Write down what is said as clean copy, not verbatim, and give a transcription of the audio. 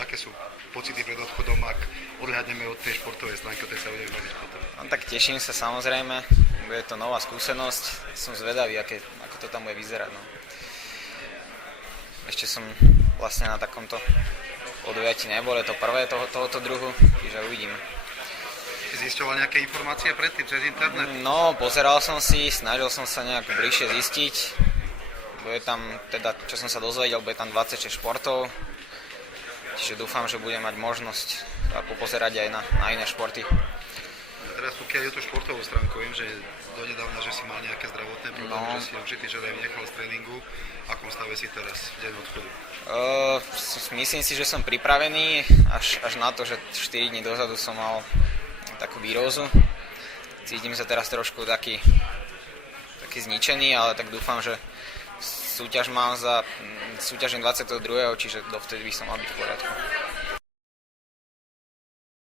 Aké sú pocity pred odchodom, ak odhľadneme od tej športovej stránky, o tej sa budeme baviť potom? No tak teším sa samozrejme, bude to nová skúsenosť, som zvedavý, ako to tam bude vyzerať. No. Ešte som vlastne na takomto podujatí nebol, je to prvé tohoto druhu, čiže uvidíme. Zisťoval nejaké informácie predtým cez internet? No, pozeral som si, snažil som sa nejak bližšie zistiť. Bude tam, teda, čo som sa dozvedel, bude tam 26 športov. Čiže dúfam, že budem mať možnosť popozerať aj na iné športy. Teraz pokiaľ je to športovou stránkou, viem, že donedávna, že si mal nejaké zdravotné problémy, že si určitý čas aj vynechal z tréningu. V akom stave si teraz, deň odchodu? Myslím si, že som pripravený až na to, že 4 dní dozadu som mal takú výrózu. Cítim sa teraz trošku taký zničený, ale tak dúfam, že súťažím 22., čiže dovtedy by som mal byť v poriadku.